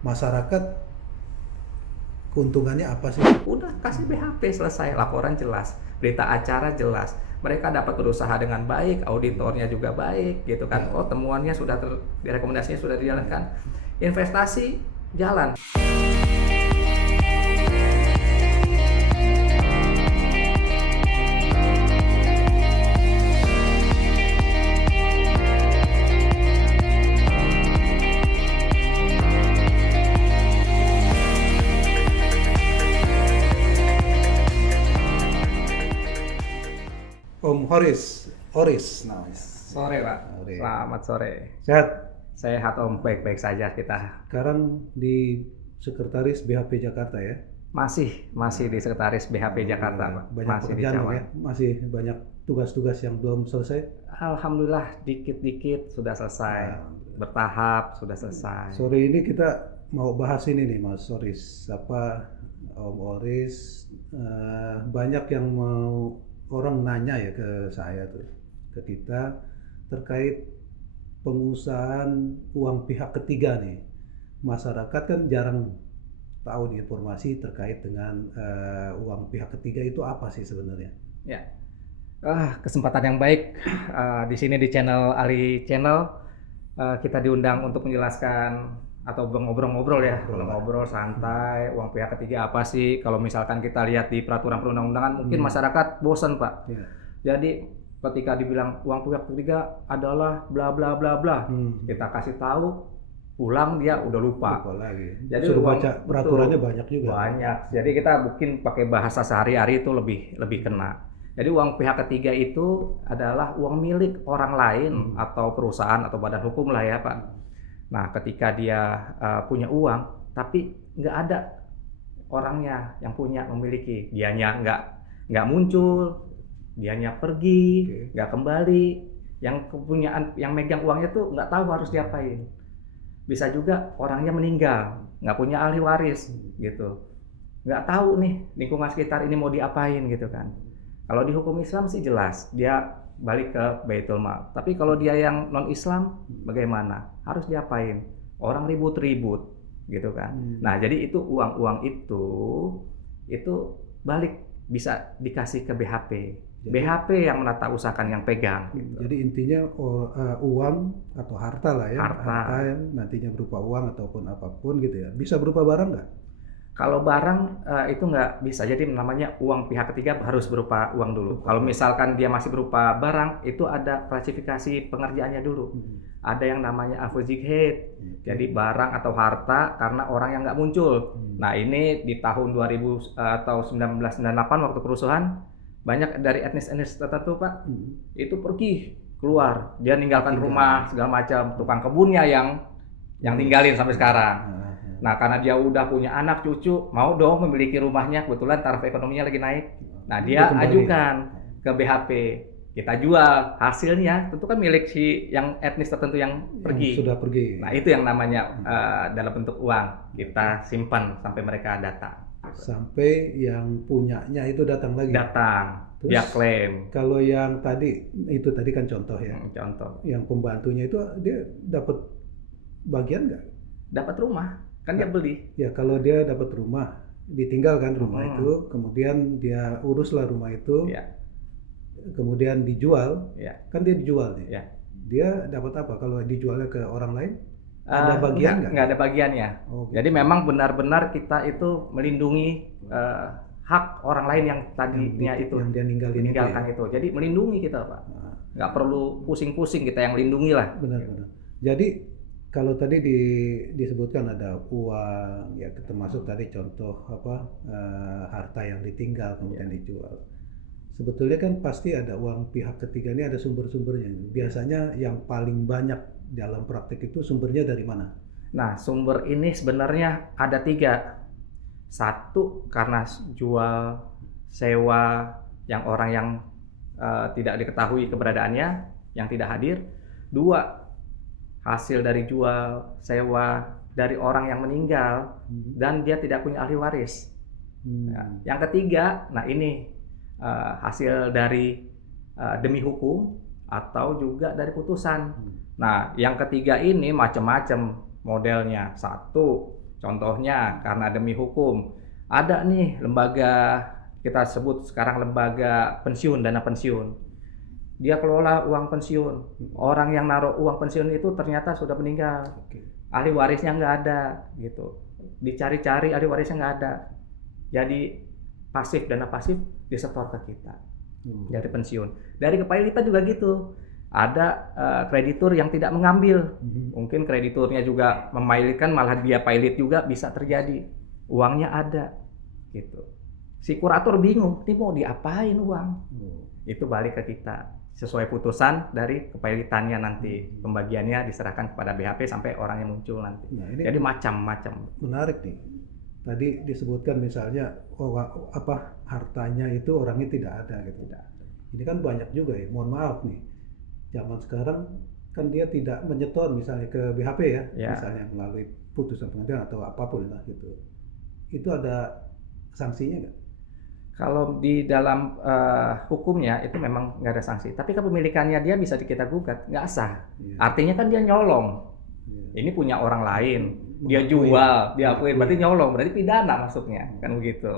masyarakat keuntungannya apa sih? Udah kasih BHP selesai, laporan jelas, berita acara jelas. Mereka dapat berusaha dengan baik, auditornya juga baik, gitu kan. Oh, temuannya sudah rekomendasinya sudah dijalankan. Investasi jalan. Om Oris. Nah, Sore, Pak. Sore. Selamat sore. sehat. Sehat, Om. Baik-baik saja kita. Sekarang di Sekretaris BHP Jakarta ya. Masih di Sekretaris BHP Jakarta, Pak. Banyak Masih di pekerjaan Cawan. ya. Masih banyak tugas-tugas yang belum selesai. Alhamdulillah, dikit-dikit sudah selesai. Bertahap sudah selesai. Sore ini kita mau bahas ini nih Mas Oris. Om Oris, banyak yang mau orang nanya ya ke saya tuh, ke kita terkait pengusahaan uang pihak ketiga nih. Masyarakat kan jarang tahu nih informasi terkait dengan uang pihak ketiga itu apa sih sebenarnya? Ya. Kesempatan yang baik di sini di channel Ali Channel kita diundang untuk menjelaskan atau ngobrol-ngobrol ya, ngobrol santai. Uang pihak ketiga apa sih? Kalau misalkan kita lihat di peraturan perundang-undangan, mungkin masyarakat bosan, Pak. Ya. Jadi ketika dibilang uang pihak ketiga adalah bla bla bla bla, kita kasih tahu, pulang dia udah lupa. Lupa lagi. Jadi sudah uang- baca peraturannya betul. banyak juga. Banyak. Jadi kita mungkin pakai bahasa sehari-hari itu lebih kena. Jadi uang pihak ketiga itu adalah uang milik orang lain atau perusahaan atau badan hukum lah ya, Pak. Nah, ketika dia punya uang, tapi nggak ada orangnya yang punya memiliki, dianya nggak muncul, dianya pergi, nggak kembali, yang kepunyaan yang megang uangnya tuh nggak tahu harus diapain. Bisa juga orangnya meninggal, nggak punya ahli waris gitu, nggak tahu nih lingkungan sekitar ini mau diapain gitu kan. Kalau di hukum Islam sih jelas dia balik ke Baitul Mal. Tapi kalau dia yang non Islam bagaimana? Harus diapain? Orang ribut-ribut gitu kan. Nah, jadi itu uang-uang itu balik bisa dikasih ke BHP. Jadi- BHP yang menata usahakan yang pegang gitu. Jadi intinya uang atau harta lah ya, Harta. yang nantinya berupa uang ataupun apapun gitu ya. Bisa berupa barang nggak? Kalau barang itu nggak bisa, jadi namanya uang pihak ketiga harus berupa uang dulu. Kalau misalkan dia masih berupa barang, itu ada klasifikasi pengerjaannya dulu. Ada yang namanya afuzikhet, jadi barang atau harta karena orang yang nggak muncul. Nah, ini di tahun 2000 atau 1998 waktu kerusuhan, banyak dari etnis-etnis tertentu, Pak, itu pergi keluar. Dia ninggalkan rumah segala macam, tukang kebunnya yang tinggalin sampai sekarang. Nah, karena dia udah punya anak, cucu, mau dong memiliki rumahnya, kebetulan taraf ekonominya lagi naik. Nah, dia Kembali. ajukan ke BHP. Kita jual, hasilnya tentu kan milik si yang etnis tertentu yang pergi. Sudah pergi. Nah, itu yang namanya dalam bentuk uang. Kita simpan sampai mereka datang. Sampai yang punyanya itu datang lagi. Datang, Terus, dia klaim. Kalau yang tadi kan contoh ya. Contoh, Yang pembantunya itu dia dapat bagian nggak? dapat rumah, kan dia beli. Ya kalau dia dapat rumah, ditinggalkan rumah itu, kemudian dia uruslah rumah itu, Ya, kemudian dijual, ya. kan dia dijual nih. Ya. Dia dapat apa kalau dijualnya ke orang lain? Ada bagian nggak? Nggak ada bagiannya. Oh, gitu. Jadi memang benar-benar kita itu melindungi hak orang lain yang tadinya itu yang dia ninggalin meninggalkan itu. itu. Jadi melindungi kita, Pak. Nggak perlu pusing-pusing, kita yang lindungi lah. Benar-benar. Jadi kalau tadi disebutkan ada uang, ya termasuk tadi contoh harta yang ditinggal kemudian dijual. Sebetulnya kan pasti ada uang pihak ketiga ini ada sumber-sumbernya. Biasanya yang paling banyak dalam praktik itu sumbernya dari mana? Nah, sumber ini sebenarnya ada 3. 1, karena jual sewa yang orang yang tidak diketahui keberadaannya, yang tidak hadir. 2, hasil dari jual sewa dari orang yang meninggal dan dia tidak punya ahli waris. Nah, yang ketiga, nah ini hasil dari demi hukum atau juga dari putusan. Nah, yang ketiga ini macam-macam modelnya. 1, Contohnya karena demi hukum, ada nih lembaga, kita sebut sekarang lembaga pensiun, dana pensiun. Dia kelola uang pensiun. Orang yang naruh uang pensiun itu ternyata sudah meninggal. Oke. Ahli warisnya nggak ada, gitu. Dicari-cari ahli warisnya nggak ada. Jadi dana pasif disetor ke kita dari pensiun. Dari kepemilikan juga gitu. Ada kreditur yang tidak mengambil. Mungkin krediturnya juga memailitkan, malah dia pilot juga bisa terjadi. Uangnya ada, gitu. Si kurator bingung, ini mau diapain uang? Itu balik ke kita. Sesuai putusan dari kepailitannya nanti. Pembagiannya diserahkan kepada BHP sampai orang yang muncul nanti. Nah, ini jadi macam-macam. Menarik nih. Tadi disebutkan misalnya hartanya itu orangnya tidak ada gitu. Ini kan banyak juga ya. Mohon maaf nih. Zaman sekarang kan dia tidak menyetor misalnya ke BHP ya. Misalnya melalui putusan pengadilan atau apapun lah gitu. Itu ada sanksinya nggak? Kalau di dalam hukumnya itu memang nggak ada sanksi. Tapi kepemilikannya dia bisa kita gugat, nggak sah. Artinya kan dia nyolong. Ini punya orang lain. Dia jual, dia akuin. Berarti nyolong, berarti pidana masuknya. Kan begitu.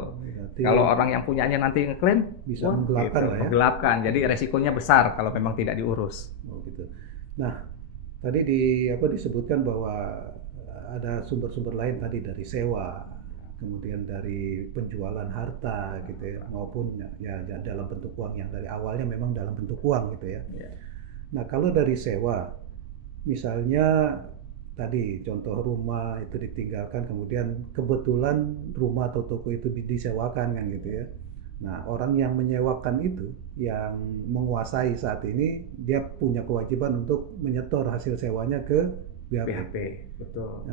Kalau orang yang punyanya nanti ngeklaim, bisa menggelapkan lah ya. Menggelapkan. Jadi resikonya besar kalau memang tidak diurus. Oh gitu. Nah, tadi disebutkan bahwa ada sumber-sumber lain tadi dari sewa, kemudian dari penjualan harta gitu ya, maupun ya dalam bentuk uang yang dari awalnya memang dalam bentuk uang gitu ya. Nah, kalau dari sewa, misalnya tadi contoh rumah itu ditinggalkan, kemudian kebetulan rumah atau toko itu disewakan kan gitu ya. Nah, orang yang menyewakan itu, yang menguasai saat ini, dia punya kewajiban untuk menyetor hasil sewanya ke BHP. Betul.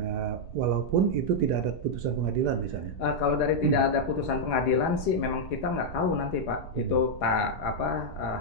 Walaupun itu tidak ada putusan pengadilan misalnya. Kalau dari tidak ada putusan pengadilan sih, memang kita nggak tahu nanti Pak, itu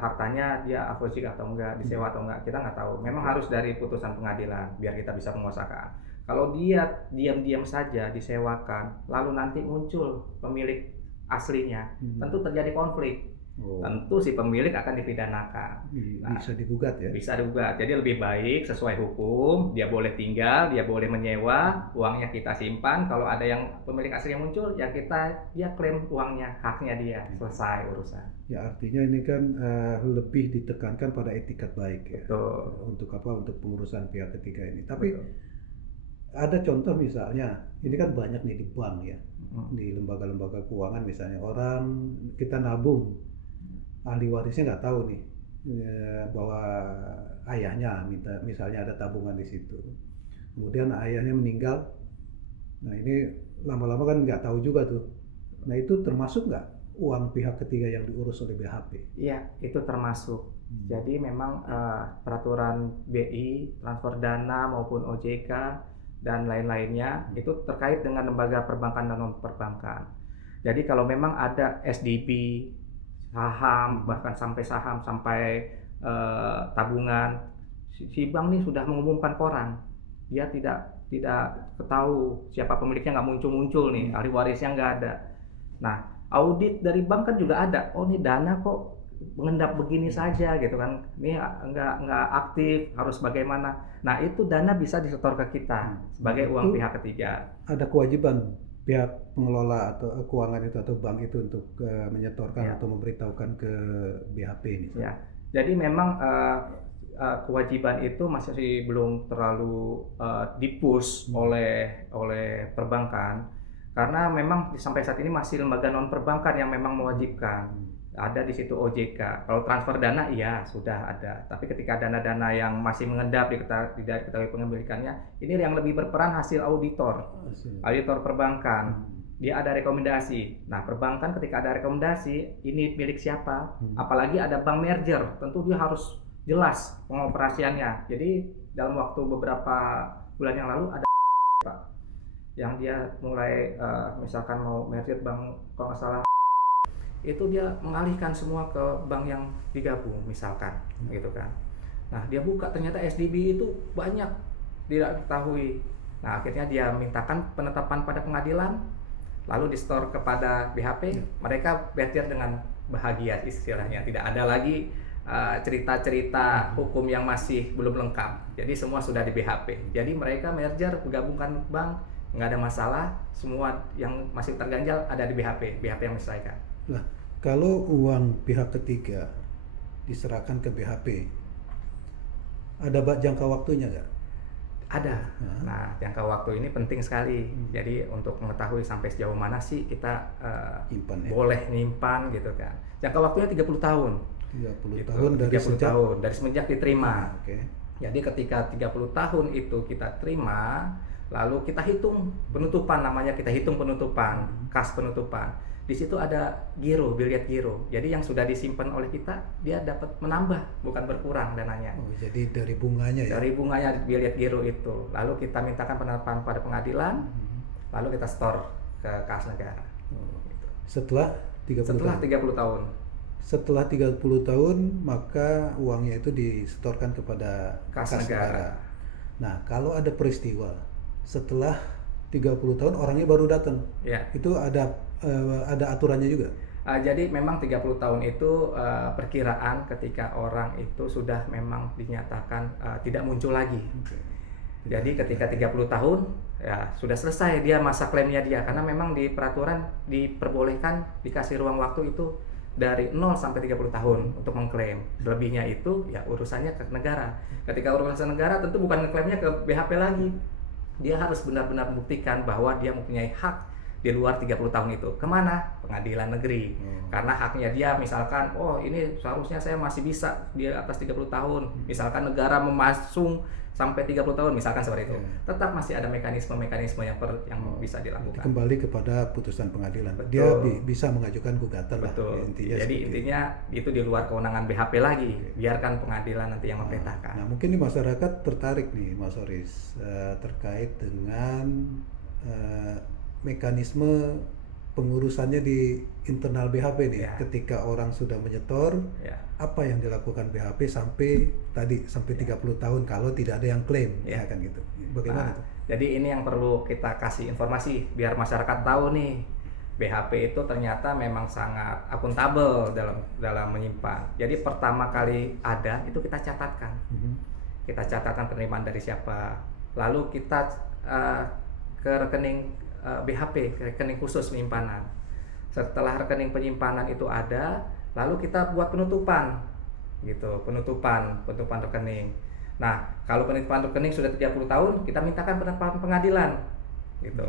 hartanya dia aposik atau enggak, disewa atau enggak, kita nggak tahu. Memang harus dari putusan pengadilan biar kita bisa menguasakan. Kalau dia diam-diam saja disewakan, lalu nanti muncul pemilik aslinya, tentu terjadi konflik. Tentu si pemilik akan dipidanakan. Bisa digugat ya? Bisa digugat. Jadi lebih baik sesuai hukum, dia boleh tinggal, dia boleh menyewa, uangnya kita simpan. Kalau ada yang pemilik asli yang muncul, ya dia klaim uangnya, haknya dia, selesai urusan. Ya artinya ini kan lebih ditekankan pada etikat baik ya. Betul. Untuk pengurusan pihak ketiga ini. Tapi ada contoh misalnya, ini kan banyak nih di bank ya, di lembaga-lembaga keuangan misalnya, orang kita nabung, ahli warisnya nggak tahu nih bahwa ayahnya misalnya ada tabungan di situ, kemudian ayahnya meninggal. Nah ini lama-lama kan nggak tahu juga tuh. Nah itu termasuk nggak uang pihak ketiga yang diurus oleh BHP? Iya, itu termasuk. Jadi memang peraturan BI, transfer dana maupun OJK dan lain-lainnya itu terkait dengan lembaga perbankan dan non perbankan. Jadi kalau memang ada SDB, saham, bahkan sampai saham, sampai tabungan, si bank nih sudah mengumumkan koran, dia tidak ketahui siapa pemiliknya, nggak muncul nih, ahli warisnya nggak ada. Nah, audit dari bank kan juga ada, oh ini dana kok mengendap begini saja gitu kan, ini nggak aktif, harus bagaimana. Nah itu dana bisa disetor ke kita sebagai uang pihak ketiga. Ada kewajiban pihak pengelola atau keuangan itu atau bank itu untuk menyetorkan atau memberitahukan ke BHP ini. Ya, jadi memang kewajiban itu masih belum terlalu dipush oleh perbankan, karena memang sampai saat ini masih lembaga non perbankan yang memang mewajibkan. Ada di situ OJK. Kalau transfer dana iya sudah ada. Tapi ketika dana-dana yang masih mengendap tidak diketahui pemilikannya, ini yang lebih berperan hasil auditor perbankan. Dia ada rekomendasi. Nah, perbankan ketika ada rekomendasi, ini milik siapa? Apalagi ada bank merger, tentu dia harus jelas pengoperasiannya. Jadi dalam waktu beberapa bulan yang lalu ada Pak yang dia mulai misalkan mau merger bank, kalau nggak salah itu dia mengalihkan semua ke bank yang digabung misalkan gitu kan. Nah dia buka ternyata SDB itu banyak tidak diketahui. Nah akhirnya dia mintakan penetapan pada pengadilan, lalu di store kepada BHP, mereka belajar dengan bahagia istilahnya, tidak ada lagi cerita-cerita hukum yang masih belum lengkap. Jadi semua sudah di BHP. Jadi mereka merger menggabungkan bank nggak ada masalah, semua yang masih terganjal ada di BHP yang menyelesaikan. Nah, kalau uang pihak ketiga diserahkan ke BHP, ada jangka waktunya nggak? Ada. Nah, jangka waktu ini penting sekali. Jadi untuk mengetahui sampai sejauh mana sih kita Nyimpan ya? boleh nyimpan gitu kan. Jangka waktunya 30 tahun. 30 Gitu. tahun dari 30 sejak. tahun dari semenjak diterima. Oke. Jadi ketika 30 tahun itu kita terima, lalu kita hitung penutupan, namanya kita hitung penutupan, kas penutupan. Di situ ada giro, biliet giro. Jadi yang sudah disimpan oleh kita, dia dapat menambah, bukan berkurang dananya. Oh, jadi dari bunganya ya? Dari bunganya biliet giro itu. Lalu kita mintakan penetapan pada pengadilan, lalu kita store ke kas negara. Gitu. Setelah 30 Setelah tahun? 30 tahun. Setelah 30 tahun, maka uangnya itu disetorkan kepada Kas negara. Nah, kalau ada peristiwa setelah 30 tahun orangnya baru datang, Ya. itu ada aturannya juga? Jadi memang 30 tahun itu perkiraan ketika orang itu sudah memang dinyatakan tidak muncul lagi. Jadi ketika 30 tahun ya sudah selesai dia masa klaimnya dia, karena memang di peraturan diperbolehkan dikasih ruang waktu itu dari 0 sampai 30 tahun untuk mengklaim. Lebihnya itu ya urusannya ke negara. Ketika urusan negara tentu bukan ngeklaimnya ke BHP lagi. Dia harus benar-benar membuktikan bahwa dia mempunyai hak di luar 30 tahun itu. Kemana? Pengadilan negeri. Karena haknya dia misalkan, oh ini seharusnya saya masih bisa di atas 30 tahun. Misalkan negara memasung sampai 30 tahun, misalkan seperti itu. Tetap masih ada mekanisme-mekanisme yang bisa dilakukan. Kembali kepada putusan pengadilan. Betul. Dia bisa mengajukan gugatan lah. Betul. Intinya Jadi seperti intinya itu di luar kewenangan BHP lagi. Biarkan pengadilan nanti yang memerintahkan. Nah, mungkin nih masyarakat tertarik nih, Mas Oris, terkait dengan mekanisme pengurusannya di internal BHP nih. Ya. Ketika orang sudah menyetor, Ya. apa yang dilakukan BHP sampai 30 tahun kalau tidak ada yang klaim, Ya. ya kan gitu. Bagaimana Nah, itu? jadi ini yang perlu kita kasih informasi biar masyarakat tahu nih. BHP itu ternyata memang sangat akuntabel dalam menyimpan. Jadi pertama kali ada itu kita catatkan. Kita catatkan penerimaan dari siapa. Lalu kita ke rekening BHP, ke rekening khusus penyimpanan. Setelah rekening penyimpanan itu ada, lalu kita buat penutupan, gitu, penutupan rekening. Nah, kalau penutupan rekening sudah 30 tahun, kita mintakan penetapan pengadilan, gitu.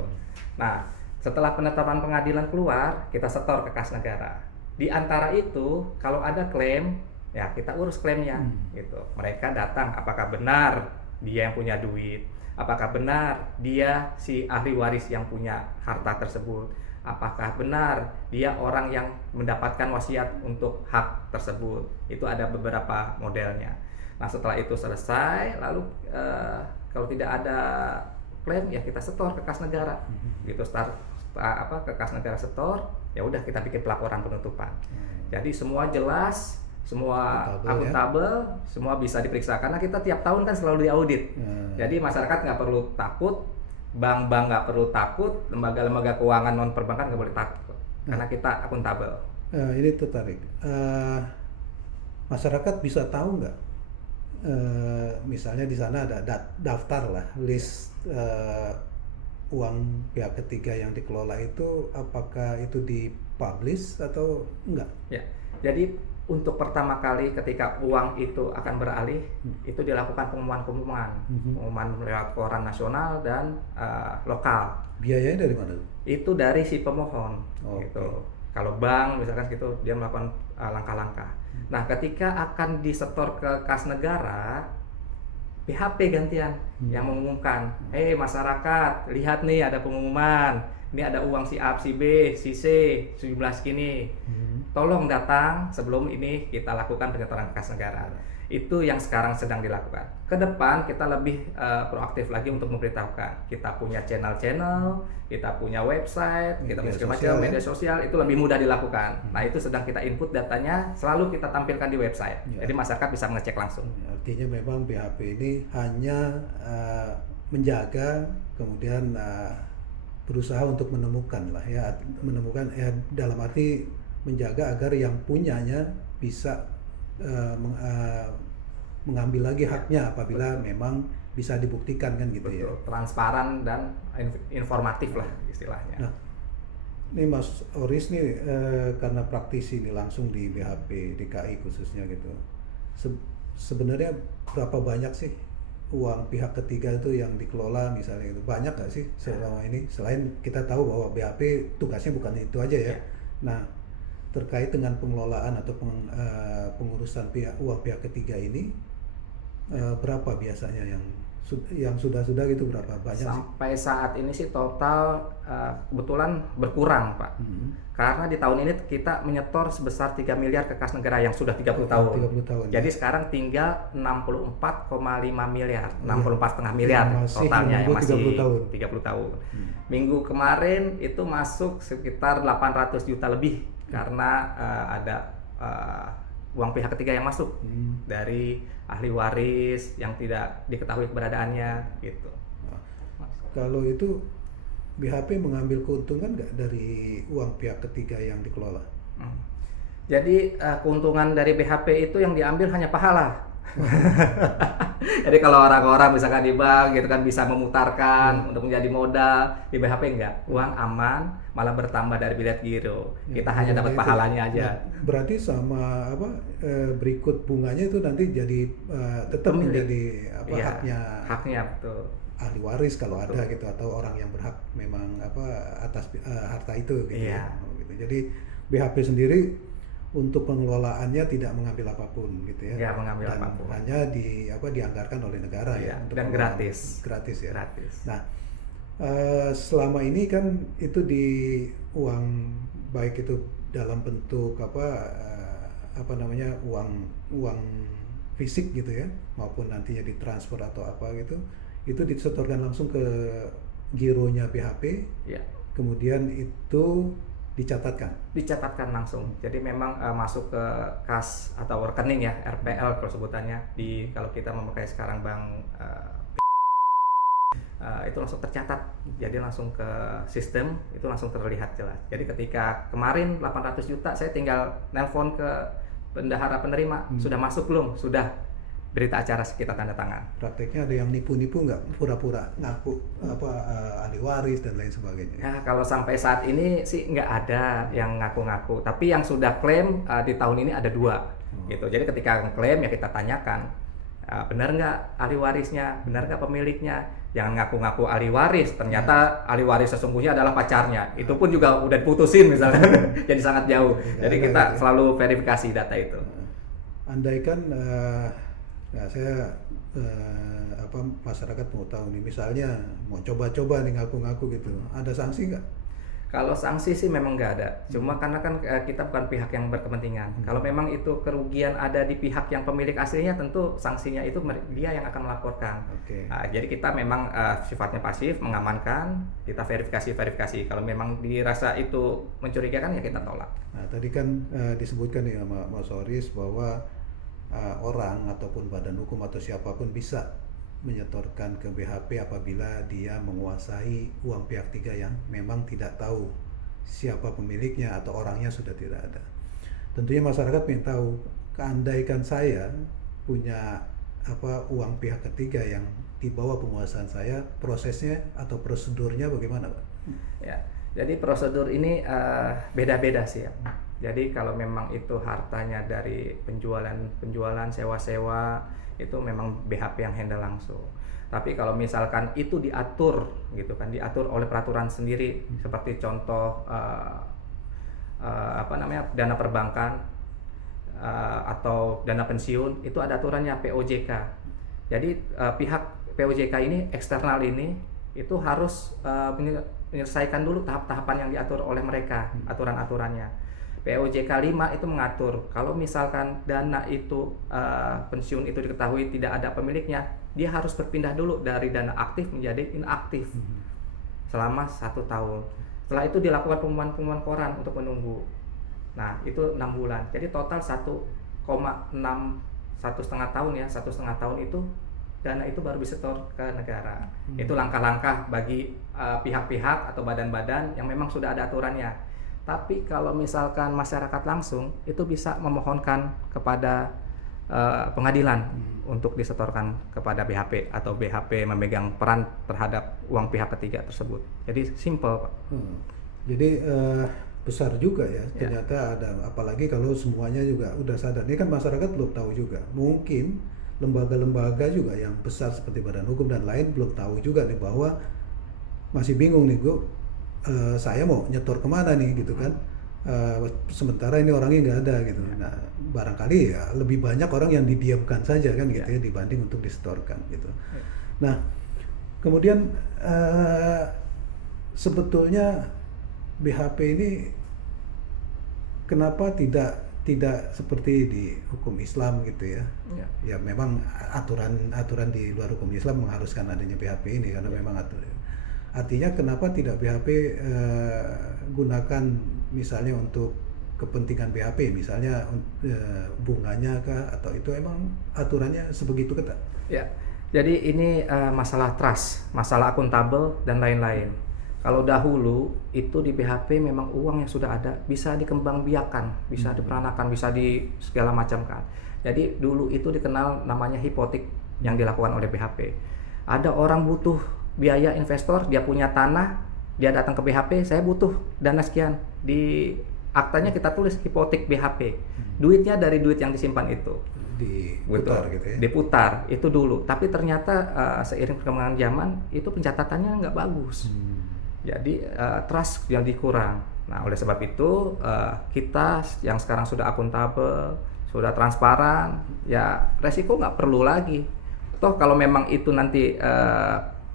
Nah, setelah penetapan pengadilan keluar, kita setor ke kas negara. Di antara itu, kalau ada klaim, ya kita urus klaimnya, gitu. Mereka datang, apakah benar dia yang punya duit? Apakah benar dia si ahli waris yang punya harta tersebut? Apakah benar dia orang yang mendapatkan wasiat untuk hak tersebut? Itu ada beberapa modelnya. Nah, setelah itu selesai, lalu kalau tidak ada klaim ya kita setor ke kas negara. Gitu, ke kas negara setor, ya udah kita bikin pelaporan penutupan. Jadi semua jelas, semua akuntabel, semua bisa diperiksa karena kita tiap tahun kan selalu diaudit. Jadi masyarakat nggak perlu takut, bank-bank nggak perlu takut, lembaga-lembaga keuangan non perbankan nggak boleh takut karena kita akuntabel. Ini tertarik. Masyarakat bisa tahu nggak? Misalnya di sana ada daftar lah, list uang pihak ketiga yang dikelola itu, apakah itu dipublish atau enggak? Ya, jadi untuk pertama kali ketika uang itu akan beralih, itu dilakukan pengumuman lewat koran nasional dan lokal. Biayanya dari mana? Itu dari si pemohon. Okay. Gitu. Kalau bank misalkan gitu, dia melakukan langkah-langkah. Nah, ketika akan disetor ke kas negara, BHP gantian yang mengumumkan, masyarakat, lihat nih ada pengumuman, ini ada uang si A, si B, si C, sejumlah segini. Tolong datang sebelum ini kita lakukan penyetoran kas negara. Itu yang sekarang sedang dilakukan. Ke depan kita lebih proaktif lagi untuk memberitahukan. Kita punya channel-channel, kita punya website, kita punya segala macam media sosial, itu lebih mudah dilakukan. Nah, itu sedang kita input datanya, selalu kita tampilkan di website. Jadi masyarakat bisa mengecek langsung. Artinya memang BHP ini hanya menjaga, kemudian berusaha untuk menemukan lah ya, dalam arti menjaga agar yang punyanya bisa mengambil lagi haknya apabila memang bisa dibuktikan kan gitu ya. Betul, transparan dan informatif lah istilahnya. Nah, ini Mas Oris nih karena praktisi nih langsung di BHP DKI khususnya gitu. Sebenarnya berapa banyak sih uang pihak ketiga itu yang dikelola misalnya itu? Banyak nggak sih selama ini? Selain kita tahu bahwa BHP tugasnya bukan itu aja ya. Nah, terkait dengan pengelolaan atau pengurusan uang pihak ketiga ini berapa biasanya yang sudah gitu, berapa banyak sih? Sampai saat ini sih total kebetulan berkurang, Pak. Karena di tahun ini kita menyetor sebesar 3 miliar ke kas negara yang sudah 30 tahun. 30 tahun. Jadi sekarang tinggal 64,5 miliar, 64,5 miliar totalnya yang masih 30 tahun. Minggu kemarin itu masuk sekitar 800 juta lebih karena ada uang pihak ketiga yang masuk dari ahli waris yang tidak diketahui keberadaannya gitu. Kalau itu BHP mengambil keuntungan nggak dari uang pihak ketiga yang dikelola? Jadi keuntungan dari BHP itu yang diambil hanya pahala. Jadi kalau orang-orang misalkan di bank gitu kan bisa memutarkan untuk menjadi modal, di BHP enggak, uang aman, malah bertambah dari bilet giro. Kita hanya dapat pahalanya aja. Nah, berarti sama berikut bunganya itu nanti jadi tetap menjadi haknya betul. Ahli waris kalau ada gitu, atau orang yang berhak memang atas harta itu gitu. Gitu. Jadi BHP sendiri untuk pengelolaannya tidak mengambil apapun gitu ya. Nggak mengambil apapun. Hanya dianggarkan oleh negara ya. Untuk dan gratis. Gratis ya. Gratis. Nah, selama ini kan itu di uang, baik itu dalam bentuk uang fisik gitu ya, maupun nantinya ditransfer atau apa gitu, itu disetorkan langsung ke gironya BHP. Kemudian itu dicatatkan langsung. Jadi memang masuk ke kas atau rekening ya, RPL kalau sebutannya, kalau kita memakai sekarang bank itu langsung tercatat. Jadi langsung ke sistem, itu langsung terlihat jelas. Jadi ketika kemarin 800 juta saya tinggal nelpon ke bendahara penerima, sudah masuk belum? Sudah. Berita acara kita tanda tangan. Prakteknya ada yang nipu-nipu nggak? Pura-pura ngaku ahli waris dan lain sebagainya. Ya, kalau sampai saat ini sih nggak ada yang ngaku-ngaku. Tapi yang sudah klaim di tahun ini ada 2. Gitu. Jadi ketika klaim ya kita tanyakan, benar nggak ahli warisnya, benar nggak pemiliknya. Jangan ngaku-ngaku ahli waris, ternyata ahli waris sesungguhnya adalah pacarnya. Itu pun juga udah diputusin misalnya. Jadi sangat jauh. Jadi kita selalu verifikasi data itu. Andaikan saya masyarakat mau tahu nih, misalnya mau coba-coba nih ngaku-ngaku gitu, ada sanksi nggak? Kalau sanksi sih memang nggak ada, cuma karena kan kita bukan pihak yang berkepentingan. Kalau memang itu kerugian ada di pihak yang pemilik aslinya, tentu sanksinya itu dia yang akan melaporkan. Jadi kita memang sifatnya pasif, mengamankan, kita verifikasi. Kalau memang dirasa itu mencurigakan ya kita tolak. Nah, tadi kan disebutkan nih sama Mas Oris bahwa orang ataupun badan hukum atau siapapun bisa menyetorkan ke BHP apabila dia menguasai uang pihak tiga yang memang tidak tahu siapa pemiliknya atau orangnya sudah tidak ada. Tentunya masyarakat ingin tahu, keandaikan saya punya uang pihak ketiga yang di bawah penguasaan saya, prosesnya atau prosedurnya bagaimana, Pak? Ya, jadi prosedur ini beda-beda sih ya. Jadi kalau memang itu hartanya dari penjualan sewa-sewa, itu memang BHP yang handle langsung. Tapi kalau misalkan itu diatur gitu kan, diatur oleh peraturan sendiri, seperti contoh dana perbankan atau dana pensiun, itu ada aturannya POJK. Jadi pihak POJK ini, eksternal ini, itu harus menyelesaikan dulu tahap-tahapan yang diatur oleh mereka, aturan-aturannya. POJK 5 itu mengatur kalau misalkan dana itu pensiun itu diketahui tidak ada pemiliknya, dia harus berpindah dulu dari dana aktif menjadi inaktif selama 1 tahun. Setelah itu dilakukan pengumuman koran untuk menunggu. Nah, itu 6 bulan. Jadi total 1,5 tahun ya, 1,5 tahun itu dana itu baru disetor ke negara. Itu langkah-langkah bagi pihak-pihak atau badan-badan yang memang sudah ada aturannya. Tapi kalau misalkan masyarakat langsung itu bisa memohonkan kepada pengadilan untuk disetorkan kepada BHP atau BHP memegang peran terhadap uang pihak ketiga tersebut. Jadi simple, Pak. Jadi besar juga ya ternyata ada, apalagi kalau semuanya juga udah sadar. Ini kan masyarakat belum tahu juga. Mungkin lembaga-lembaga juga yang besar seperti Badan Hukum dan lain belum tahu juga nih, bahwa masih bingung nih, saya mau nyetor kemana nih gitu kan. Sementara ini orangnya nggak ada gitu. Nah, barangkali ya lebih banyak orang yang didiamkan saja kan gitu ya dibanding untuk disetorkan gitu. Nah, kemudian sebetulnya BHP ini kenapa tidak seperti di hukum Islam gitu ya? Ya memang aturan di luar hukum Islam mengharuskan adanya BHP ini karena memang aturan. Artinya kenapa tidak BHP gunakan misalnya untuk kepentingan BHP, misalnya bunganya kah, atau itu emang aturannya sebegitu ketat? Ya, jadi ini masalah trust, masalah akuntabel dan lain-lain. Kalau dahulu itu di BHP memang uang yang sudah ada bisa dikembangbiakan, bisa diperanakan, bisa di segala macam kan. Jadi dulu itu dikenal namanya hipotek yang dilakukan oleh BHP. Ada orang butuh biaya investor, dia punya tanah, dia datang ke BHP, saya butuh dana sekian. Di aktanya kita tulis hipotek BHP. Duitnya dari duit yang disimpan itu. Diputar gitu ya? Diputar, itu dulu. Tapi ternyata seiring perkembangan zaman, itu pencatatannya nggak bagus. Jadi trust yang dikurang. Nah, oleh sebab itu kita yang sekarang sudah akuntabel, sudah transparan, ya resiko nggak perlu lagi. Toh kalau memang itu nanti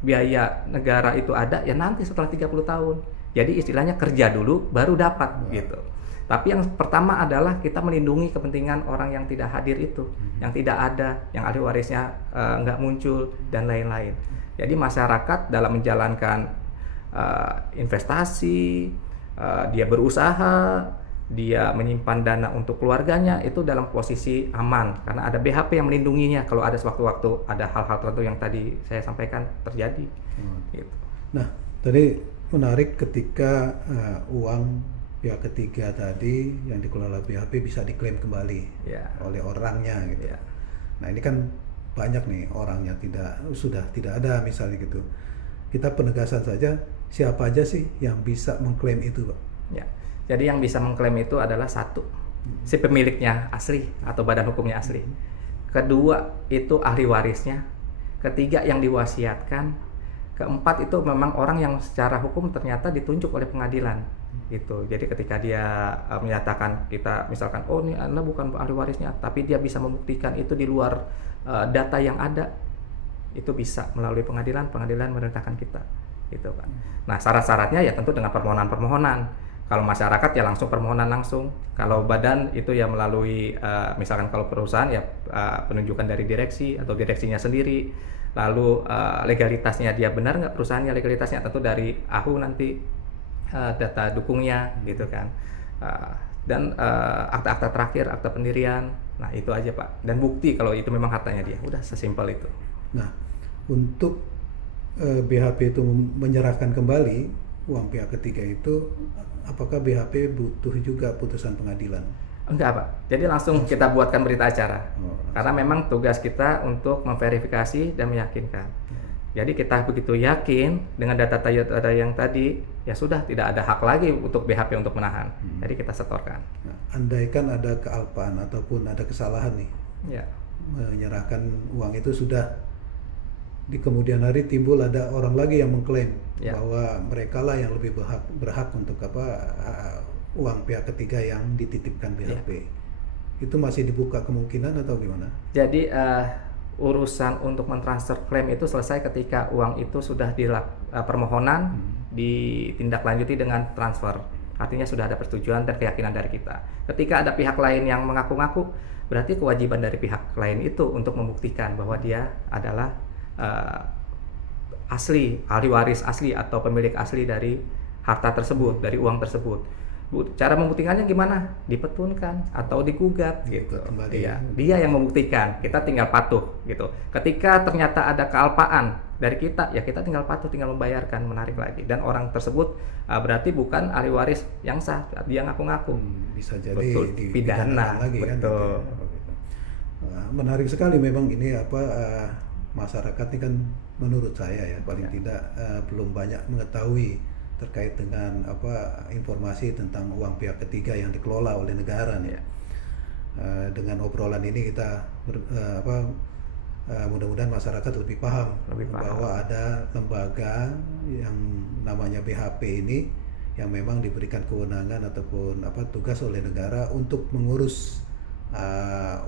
biaya negara itu ada, ya nanti setelah 30 tahun. Jadi istilahnya kerja dulu baru dapat gitu. Tapi yang pertama adalah kita melindungi kepentingan orang yang tidak hadir itu, yang tidak ada, yang ahli warisnya nggak muncul dan lain-lain. Jadi masyarakat dalam menjalankan investasi, dia berusaha, dia menyimpan dana untuk keluarganya itu dalam posisi aman karena ada BHP yang melindunginya kalau ada sewaktu-waktu ada hal-hal tertentu yang tadi saya sampaikan terjadi. Gitu. Nah, tadi menarik ketika uang pihak ketiga tadi yang dikelola BHP bisa diklaim kembali oleh orangnya gitu. Nah, ini kan banyak nih orang yang sudah tidak ada misalnya gitu. Kita penegasan saja, siapa aja sih yang bisa mengklaim itu, Pak? Ya, jadi yang bisa mengklaim itu adalah satu, si pemiliknya asli atau badan hukumnya asli. Kedua itu ahli warisnya. Ketiga yang diwasiatkan. Keempat itu memang orang yang secara hukum ternyata ditunjuk oleh pengadilan. Gitu. Jadi ketika dia menyatakan kita misalkan, oh ini Anda bukan ahli warisnya, tapi dia bisa membuktikan itu di luar data yang ada. Itu bisa melalui pengadilan memerintahkan kita gitu kan. Nah, syarat-syaratnya ya tentu dengan permohonan. Kalau masyarakat ya langsung permohonan langsung. Kalau badan itu ya melalui misalkan kalau perusahaan ya penunjukan dari direksi atau direksinya sendiri. Lalu legalitasnya dia benar nggak perusahaannya, legalitasnya tentu dari AHU nanti data dukungnya gitu kan. Dan akta-akta terakhir, akta pendirian. Nah, itu aja, Pak. Dan bukti kalau itu memang hartanya dia. Udah sesimpel itu. Nah, untuk BHP itu menyerahkan kembali uang pihak ketiga itu, apakah BHP butuh juga putusan pengadilan? Enggak, Pak. Jadi langsung kita buatkan berita acara. Karena memang tugas kita untuk memverifikasi dan meyakinkan. Jadi kita begitu yakin dengan data-data yang tadi, ya sudah tidak ada hak lagi untuk BHP untuk menahan. Jadi kita setorkan. Nah, andaikan ada kealpaan ataupun ada kesalahan nih, menyerahkan uang itu sudah di kemudian hari timbul ada orang lagi yang mengklaim bahwa mereka lah yang lebih berhak untuk uang pihak ketiga yang dititipkan BHP. Itu masih dibuka kemungkinan atau gimana? Jadi urusan untuk mentransfer klaim itu selesai ketika uang itu sudah permohonan ditindaklanjuti dengan transfer. Artinya sudah ada persetujuan dan keyakinan dari kita. Ketika ada pihak lain yang mengaku-ngaku, berarti kewajiban dari pihak lain itu untuk membuktikan bahwa dia adalah asli, ahli waris asli atau pemilik asli dari harta tersebut, dari uang tersebut. Cara membuktikannya gimana? Dipetunkan atau digugat gitu. Iya, dia yang membuktikan, kita tinggal patuh gitu. Ketika ternyata ada kealpaan dari kita, ya kita tinggal patuh, tinggal membayarkan, menarik lagi. Dan orang tersebut berarti bukan ahli waris yang sah, dia ngaku-ngaku. Bisa jadi betul, pidana lagi betul. Kan, gitu. Menarik sekali memang ini masyarakat ini kan menurut saya ya paling tidak belum banyak mengetahui terkait dengan informasi tentang uang pihak ketiga yang dikelola oleh negara nih. Dengan obrolan ini kita mudah-mudahan masyarakat lebih paham bahwa ada lembaga yang namanya BHP ini yang memang diberikan kewenangan ataupun tugas oleh negara untuk mengurus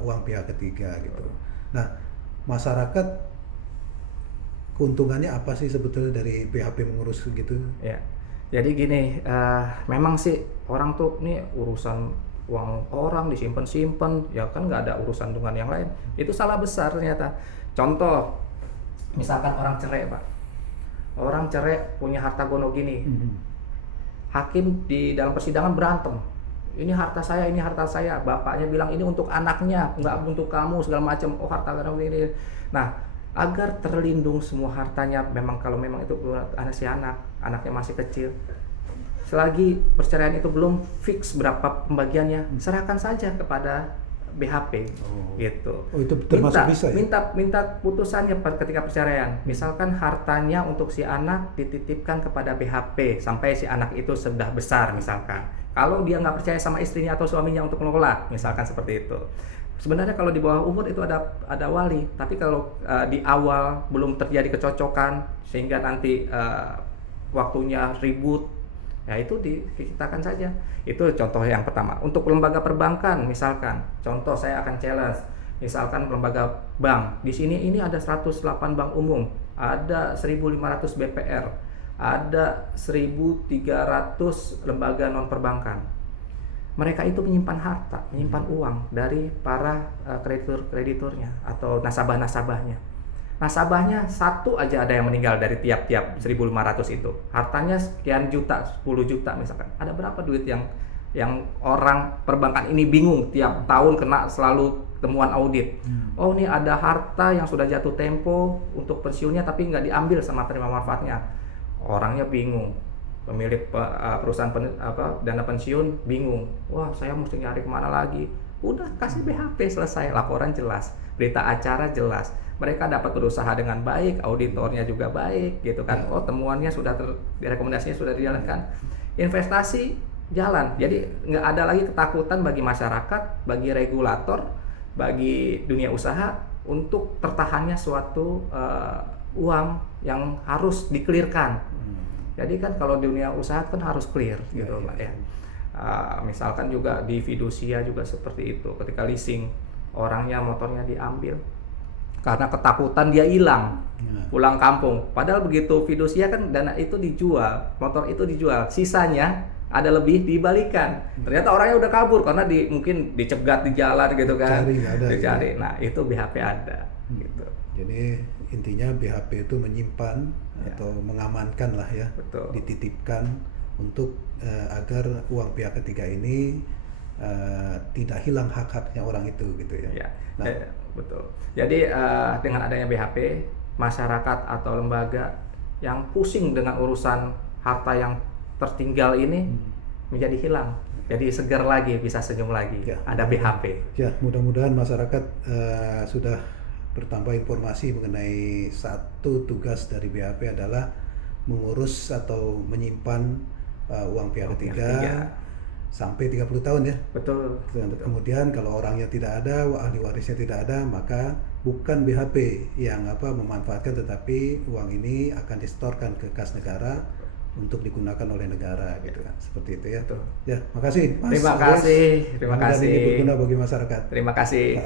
uang pihak ketiga gitu. Nah, masyarakat keuntungannya apa sih sebetulnya dari BHP mengurus gitu? Ya, jadi gini, memang sih orang tuh nih urusan uang orang disimpan-simpan, ya kan nggak ada urusan dengan yang lain. Itu salah besar ternyata. Contoh, misalkan orang cerai, Pak. Orang cerai punya harta gono gini. Hakim di dalam persidangan berantem. Ini harta saya, ini harta saya. Bapaknya bilang ini untuk anaknya, nggak untuk kamu segala macam. Oh, harta kamu ini. Nah, agar terlindung semua hartanya, memang kalau memang itu anak si anaknya masih kecil. Selagi perceraian itu belum fix berapa pembagiannya, serahkan saja kepada BHP, gitu. Oh, itu termasuk bisa ya? Minta putusannya ketika perceraian. Misalkan hartanya untuk si anak dititipkan kepada BHP sampai si anak itu sudah besar misalkan. Kalau dia nggak percaya sama istrinya atau suaminya untuk mengelola, misalkan seperti itu. Sebenarnya kalau di bawah umur itu ada wali, tapi kalau di awal belum terjadi kecocokan sehingga nanti waktunya ribut, ya itu diciptakan saja. Itu contoh yang pertama. Untuk lembaga perbankan misalkan, contoh saya akan challenge. Misalkan lembaga bank, di sini ini ada 108 bank umum, ada 1.500 BPR, ada 1.300 lembaga non perbankan. Mereka itu menyimpan harta, menyimpan uang dari para krediturnya atau nasabah-nasabahnya. Nasabahnya satu aja ada yang meninggal dari tiap-tiap 1.500 itu. Hartanya sekian juta, 10 juta misalkan. Ada berapa duit yang orang perbankan ini bingung tiap tahun kena selalu temuan audit. Oh, ini ada harta yang sudah jatuh tempo untuk pensiunnya tapi nggak diambil sama penerima manfaatnya. Orangnya bingung. Pemilik perusahaan dana pensiun bingung. Wah, saya mesti nyari kemana lagi? Udah kasih BHP selesai, laporan jelas, berita acara jelas. Mereka dapat berusaha dengan baik, auditornya juga baik, gitu kan. Oh, temuannya sudah rekomendasinya sudah dijalankan. Investasi jalan. Jadi nggak ada lagi ketakutan bagi masyarakat, bagi regulator, bagi dunia usaha untuk tertahannya suatu uang yang harus dikelirkan. Jadi kan kalau dunia usaha kan harus clear gitu Pak ya. Misalkan juga di fidusia juga seperti itu. Ketika leasing, orangnya motornya diambil karena ketakutan dia hilang pulang kampung. Padahal begitu fidusia kan dana itu dijual, motor itu dijual, sisanya ada lebih dibalikan. Ternyata orangnya udah kabur karena mungkin dicegat di jalan gitu kan. Dicari. Nah, itu BHP ada gitu. Jadi intinya BHP itu menyimpan atau mengamankan lah ya. Betul. Dititipkan untuk agar uang pihak ketiga ini tidak hilang hak-haknya orang itu gitu ya. Nah, betul. Jadi dengan adanya BHP, masyarakat atau lembaga yang pusing dengan urusan harta yang tertinggal ini menjadi hilang. Jadi segar lagi, bisa senyum lagi. Ya, ada BHP. Ya, mudah-mudahan masyarakat sudah bertambah informasi mengenai satu tugas dari BHP adalah mengurus atau menyimpan uang pihak ketiga sampai 30 tahun ya. Betul. Kemudian kalau orangnya tidak ada, ahli warisnya tidak ada, maka bukan BHP yang memanfaatkan, tetapi uang ini akan disetorkan ke kas negara untuk digunakan oleh negara gitu kan. Seperti itu ya. Betul. Ya, makasih Mas. Terima kasih. Ini berguna bagi masyarakat. Terima kasih.